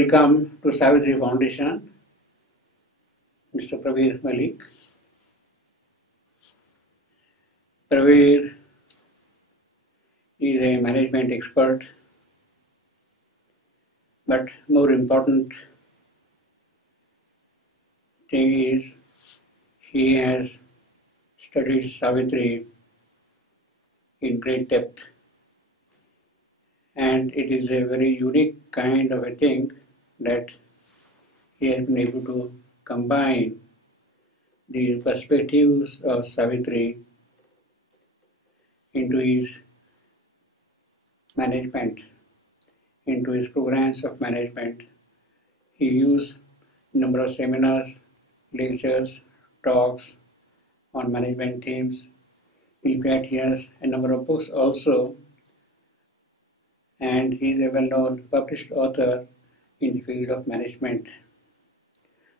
welcome to Savitri Foundation, Mr. Praveer Malik. Praveer is a management expert, but more important thing is he has studied Savitri in great depth, and it is a very unique kind of a thing that he has been able to combine the perspectives of Savitri into his management, into his programs of management. He used a number of seminars, lectures, talks on management themes. In fact, he has a number of books also, and he is a well-known published author in the field of management.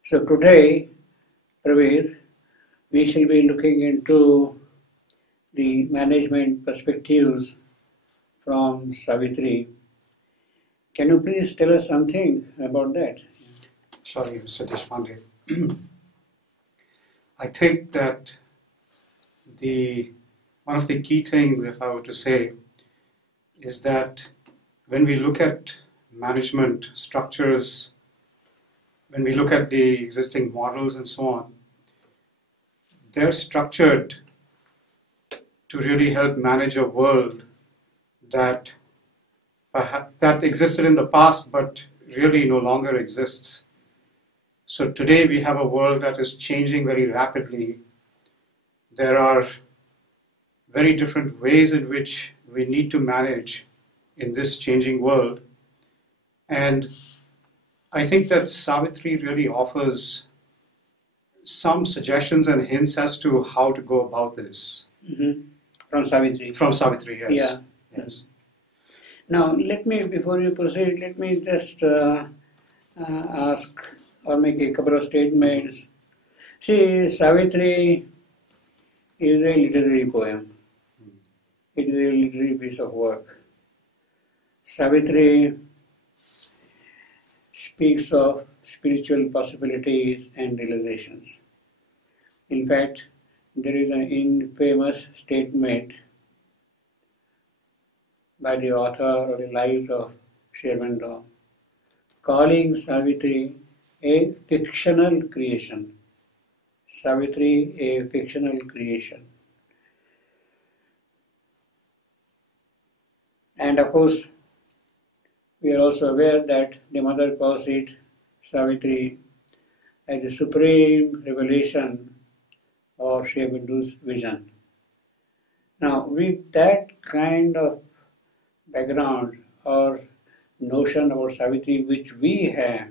So today, Praveer, we shall be looking into the management perspectives from Savitri. Can you please tell us something about that? Sorry, Mr. Deshpande. I think that one of the key things, if I were to say, is that when we look at management structures, when we look at the existing models and so on, they're structured to really help manage a world that existed in the past but really no longer exists. So today we have a world that is changing very rapidly. There are very different ways in which we need to manage in this changing world. And I think that Savitri really offers some suggestions and hints as to how to go about this. Mm-hmm. From Savitri? From Savitri, yes. Yeah. Yes. Now, before you proceed, let me just ask or make a couple of statements. See, Savitri is a literary poem. It is a literary piece of work. Savitri speaks of spiritual possibilities and realizations. In fact, there is an infamous statement by the author of the Lives of Sherman, calling Savitri a fictional creation. Savitri, a fictional creation. And of course, we are also aware that the mother calls it, Savitri, as a supreme revelation of Sri Aurobindo vision. Now, with that kind of background or notion about Savitri which we have,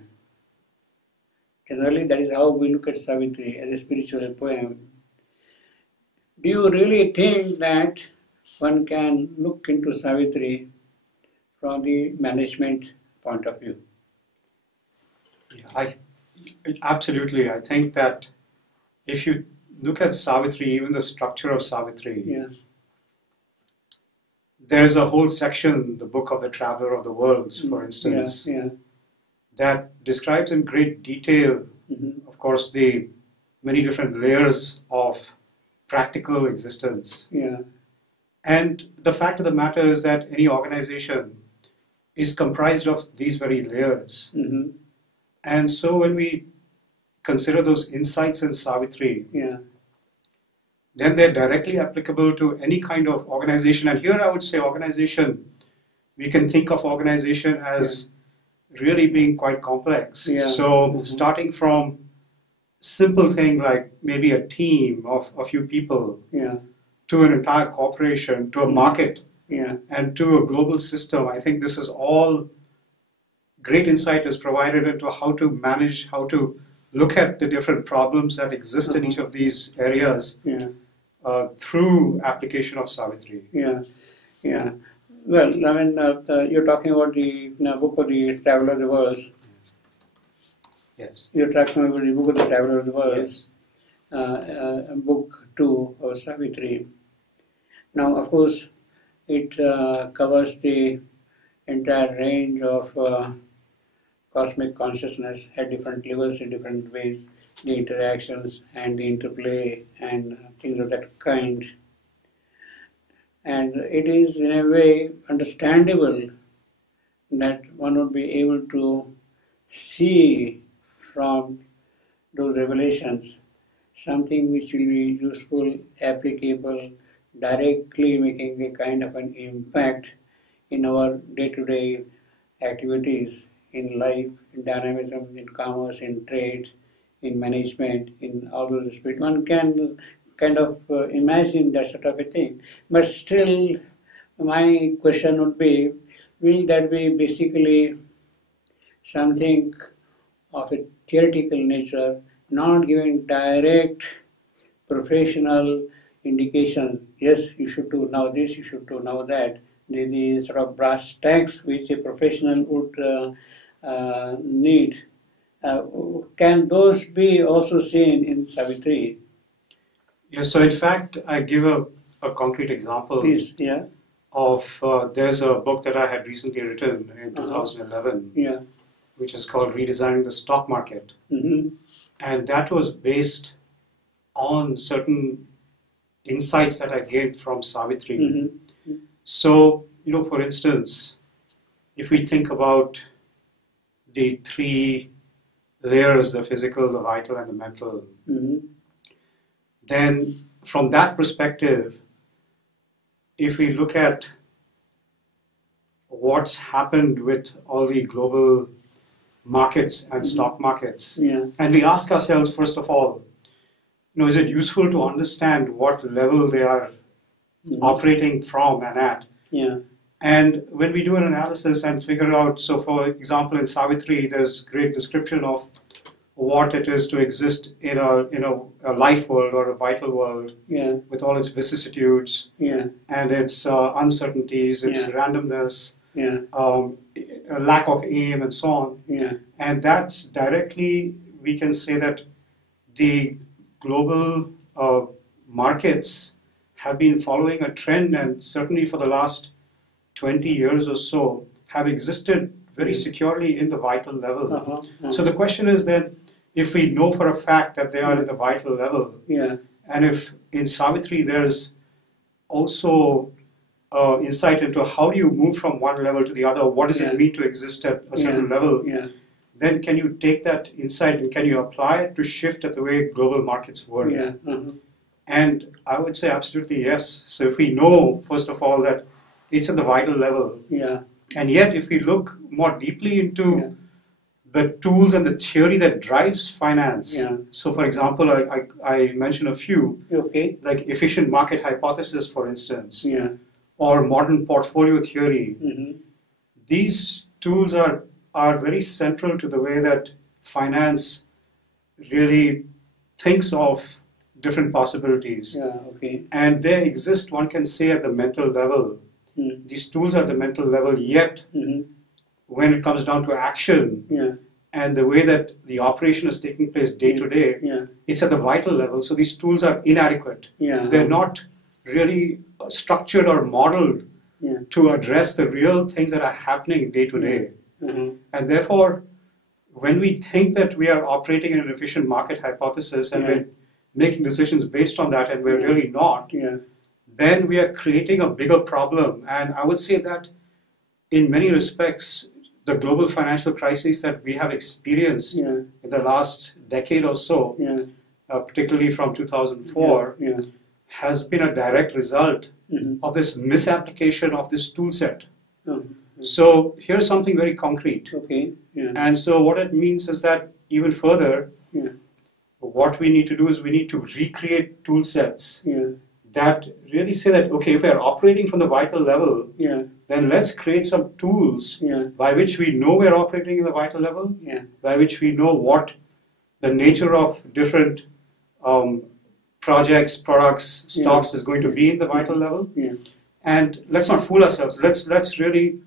generally that is how we look at Savitri as a spiritual poem. Do you really think that one can look into Savitri from the management point of view? Yeah, absolutely. I think that if you look at Savitri, even the structure of Savitri, Yeah. there's a whole section, the book of the Traveler of the Worlds, for instance, Yeah. that describes in great detail, Mm-hmm. of course, the many different layers of practical existence. Yeah. And the fact of the matter is that any organization is comprised of these very layers. Mm-hmm. And so when we consider those insights in Savitri, Yeah. then they're directly applicable to any kind of organization. And here I would say organization, we can think of organization as really being quite complex. Yeah. So starting from simple thing like maybe a team of a few people, Yeah. to an entire corporation, to a market, Yeah. and to a global system. I think this is all great insight is provided into how to manage, how to look at the different problems that exist in each of these areas through application of Savitri. Yeah. Yeah. Well, I mean, you're talking about the book of the Traveler of the Worlds. Yes. You're talking about the book of the Traveler of the Worlds, Yes. book 2 of Savitri. Now, of course, it covers the entire range of cosmic consciousness at different levels in different ways, the interactions and the interplay and things of that kind. And it is in a way understandable that one would be able to see from those revelations something which will be useful, applicable, directly making a kind of an impact in our day-to-day activities in life, in dynamism, in commerce, in trade, in management, in all those aspects. One can kind of imagine that sort of a thing. But still, my question would be, will that be basically something of a theoretical nature, not giving direct professional indications, yes, you should do now this, you should do now that, the sort of brass tacks which a professional would need. Can those be also seen in Savitri? Yes, so in fact, I give a concrete example. Please, yeah. Of there's a book that I had recently written in 2011, yeah. which is called Redesigning the Stock Market. Mm-hmm. And that was based on certain insights that I gained from Savitri. Mm-hmm. So, for instance, if we think about the three layers, the physical, the vital, and the mental, mm-hmm. then from that perspective, if we look at what's happened with all the global markets and mm-hmm. stock markets, yeah. and we ask ourselves, first of all, is it useful to understand what level they are mm-hmm. operating from and at? Yeah. And when we do an analysis and figure out, so for example, in Savitri, there's great description of what it is to exist in a life world or a vital world, yeah. with all its vicissitudes, yeah. and its uncertainties, its yeah. randomness, yeah. A lack of aim, and so on. Yeah. And that's directly, we can say that the global markets have been following a trend, and certainly for the last 20 years or so have existed very securely in the vital level. Uh-huh. Uh-huh. So the question is then, if we know for a fact that they are at the vital level, yeah. and if in Savitri there's also insight into how do you move from one level to the other, what does yeah. it mean to exist at a certain yeah. level, yeah. then can you take that insight and can you apply it to shift at the way global markets work? Yeah. Uh-huh. And I would say absolutely yes. So if we know, first of all, that it's at the vital level, yeah. and yet if we look more deeply into yeah. the tools and the theory that drives finance. Yeah. So for example, I mentioned a few, okay. like efficient market hypothesis, for instance, yeah. or modern portfolio theory. Mm-hmm. These tools are very central to the way that finance really thinks of different possibilities. Yeah, okay. And they exist, one can say, at the mental level. Mm. These tools are at the mental level, yet Mm-hmm. when it comes down to action, yeah. and the way that the operation is taking place day to day, yeah. it's at the vital level. So these tools are inadequate. yeah. They're not really structured or modeled yeah. to address the real things that are happening day to day. Mm-hmm. And therefore, when we think that we are operating in an efficient market hypothesis and Yeah. we're making decisions based on that, and we're Yeah. really not, yeah. then we are creating a bigger problem. And I would say that in many respects, the global financial crisis that we have experienced yeah. in the last decade or so, yeah. particularly from 2004, yeah. has been a direct result Mm-hmm. of this misapplication of this tool set. Mm-hmm. So here's something very concrete. Okay. Yeah. And so what it means is that even further, yeah. what we need to do is we need to recreate tool sets yeah. that really say that, okay, if we're operating from the vital level, yeah. then let's create some tools yeah. by which we know we're operating in the vital level, yeah. by which we know what the nature of different projects, products, stocks is going to be in the vital level. yeah. And let's not fool ourselves. Let's really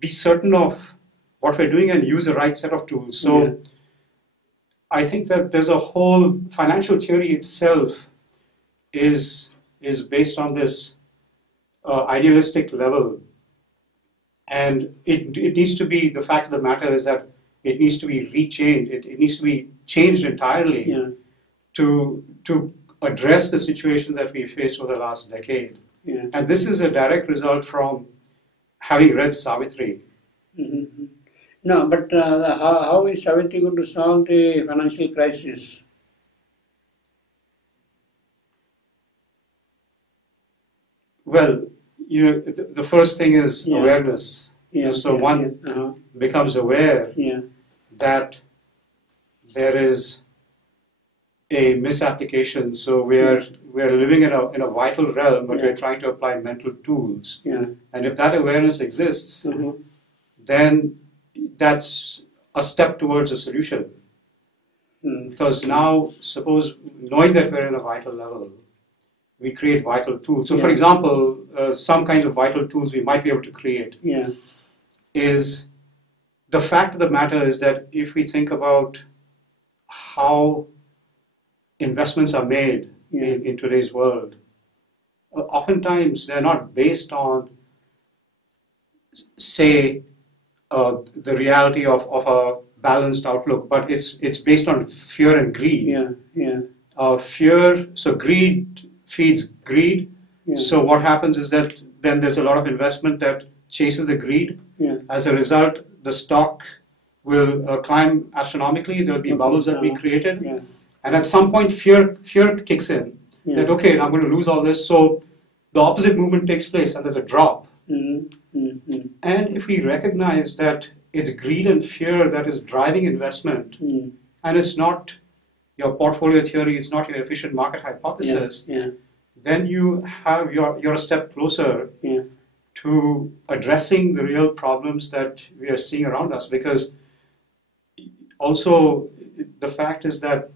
be certain of what we're doing and use the right set of tools. So yeah. I think that there's a whole financial theory itself is based on this idealistic level. And it needs to be, the fact of the matter is that it needs to be rechanged. It needs to be changed entirely Yeah. to address the situations that we faced over the last decade. Yeah. And this is a direct result from having read Savitri. Mm-hmm. No, but how is Savitri going to solve the financial crisis? Well, the first thing is Yeah. awareness. Yeah. So Yeah. one Yeah. Uh-huh. becomes aware Yeah. that there is a misapplication. So we're living in a vital realm, but Yeah. we're trying to apply mental tools. Yeah. And if that awareness exists, Mm-hmm. then that's a step towards a solution. Mm. Because now, suppose knowing that we're in a vital level, we create vital tools. So, for Yeah. example, some kinds of vital tools we might be able to create Yeah. is the fact of the matter is that if we think about how investments are made Yeah. in today's world, oftentimes they're not based on, say, the reality of a balanced outlook, but it's based on fear and greed. Yeah. Yeah. Fear, so greed feeds greed. Yeah. So what happens is that then there's a lot of investment that chases the greed. Yeah. As a result, the stock will climb astronomically. There'll be bubbles that be created, Yeah. and at some point, fear kicks in. Yeah. That okay, I'm going to lose all this. So the opposite movement takes place, and there's a drop. Mm-hmm. Mm-hmm. And if we recognize that it's greed and fear that is driving investment, Mm. and it's not your portfolio theory, it's not your efficient market hypothesis, Yeah. then you're a step closer Yeah. to addressing the real problems that we are seeing around us. Because also the fact is that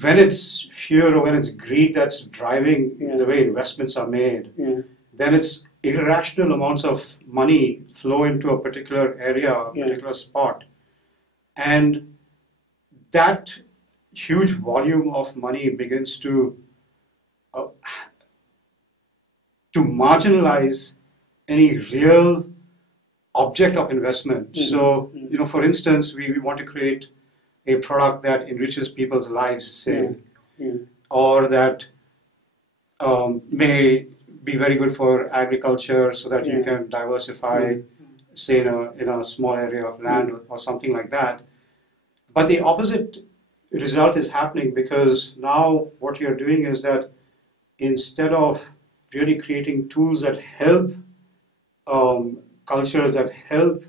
when it's fear or when it's greed that's driving Yeah. the way investments are made, Yeah. then it's irrational amounts of money flow into a particular area, a Yeah. particular spot. And that huge volume of money begins to uh, marginalize any real object of investment. Mhm. So, Mhm. for instance, we want to create a product that enriches people's lives, say, Yeah. Yeah. or that may be very good for agriculture so that you Yeah. can diversify, Mm. say, in a small area of land or something like that. But the opposite result is happening because now what you're doing is that instead of really creating tools that help cultures, that help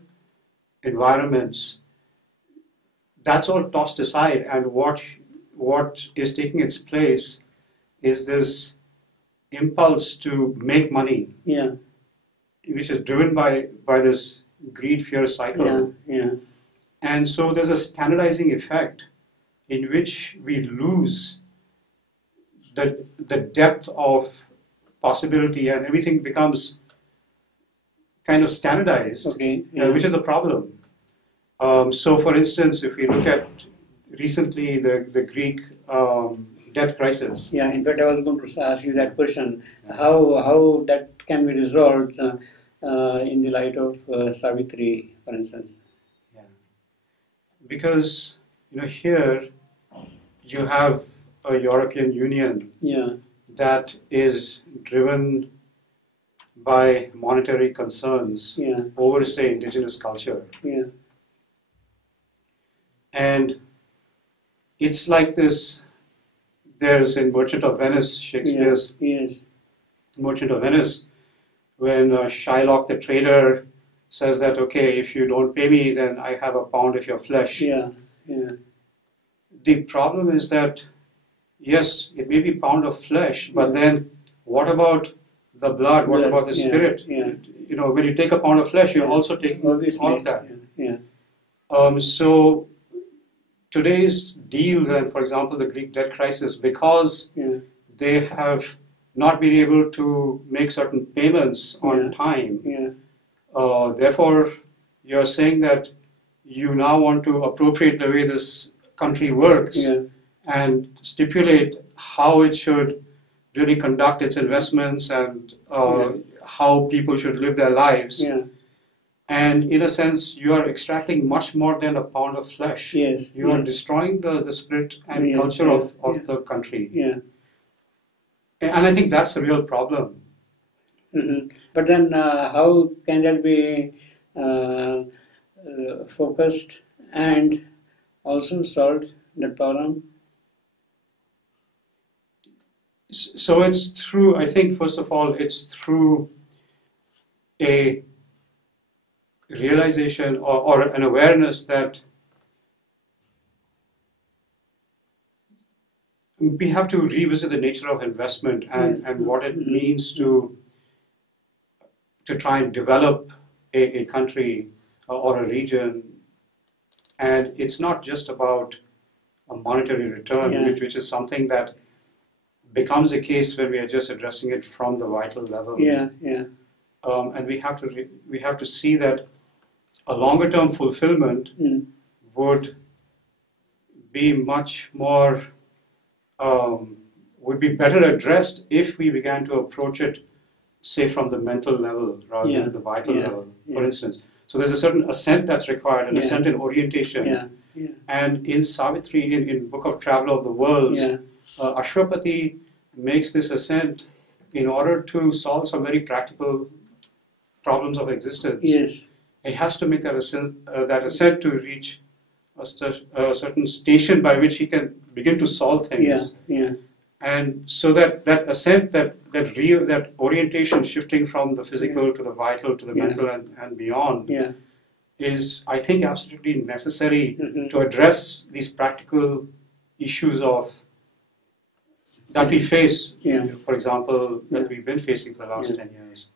environments, that's all tossed aside. And what is taking its place is this impulse to make money, Yeah. which is driven by this greed fear cycle. Yeah. Yeah. And so there's a standardizing effect in which we lose the depth of possibility, and everything becomes kind of standardized, Okay. Yeah. which is the problem. So, for instance, if we look at recently the Greek debt crisis, Yeah, in fact, I was going to ask you that question. How that can be resolved in the light of Savitri, for instance? yeah. Because here you have a European Union Yeah. that is driven by monetary concerns Yeah. over, say, indigenous culture. Yeah. And it's like this, there's in Merchant of Venice, Shakespeare's Yes. Merchant of Venice, when Shylock the trader says that, okay, if you don't pay me, then I have a pound of your flesh. Yeah. Yeah. The problem is that, yes, it may be pound of flesh, but Yeah. then what about the blood? What Blood, about the yeah, spirit? yeah. When you take a pound of flesh, you're Yeah. also taking Obviously. all of that. Yeah. So today's deals, and for example, the Greek debt crisis, because Yeah. they have not been able to make certain payments on Yeah. time. Yeah. Therefore, you're saying that you now want to appropriate the way this country works Yeah. and stipulate how it should really conduct its investments and how people should live their lives. Yeah. And in a sense, you are extracting much more than a pound of flesh. Yes. You are destroying the spirit and culture of the country. Yeah. And I think that's a real problem. But then, how can that be focused and also solved the problem? So it's through, I think, first of all, it's through a realization or an awareness that we have to revisit the nature of investment and what it means to try and develop a country or a region. And it's not just about a monetary return, which is something that becomes the case when we are just addressing it from the vital level. And we have to see that a longer term fulfillment would be much more would be better addressed if we began to approach it, say, from the mental level rather than the vital level, for instance. So there's a certain assent that's required, an assent in orientation. And in Savitri, in Book of Travel of the Worlds, Ashwapati makes this assent in order to solve some very practical problems of existence. He has to make that assent to reach a certain station by which he can begin to solve things. And so that assent, that orientation shifting from the physical to the vital to the mental and beyond is, I think, absolutely necessary to address these practical issues that we face, for example, that we've been facing for the last 10 years.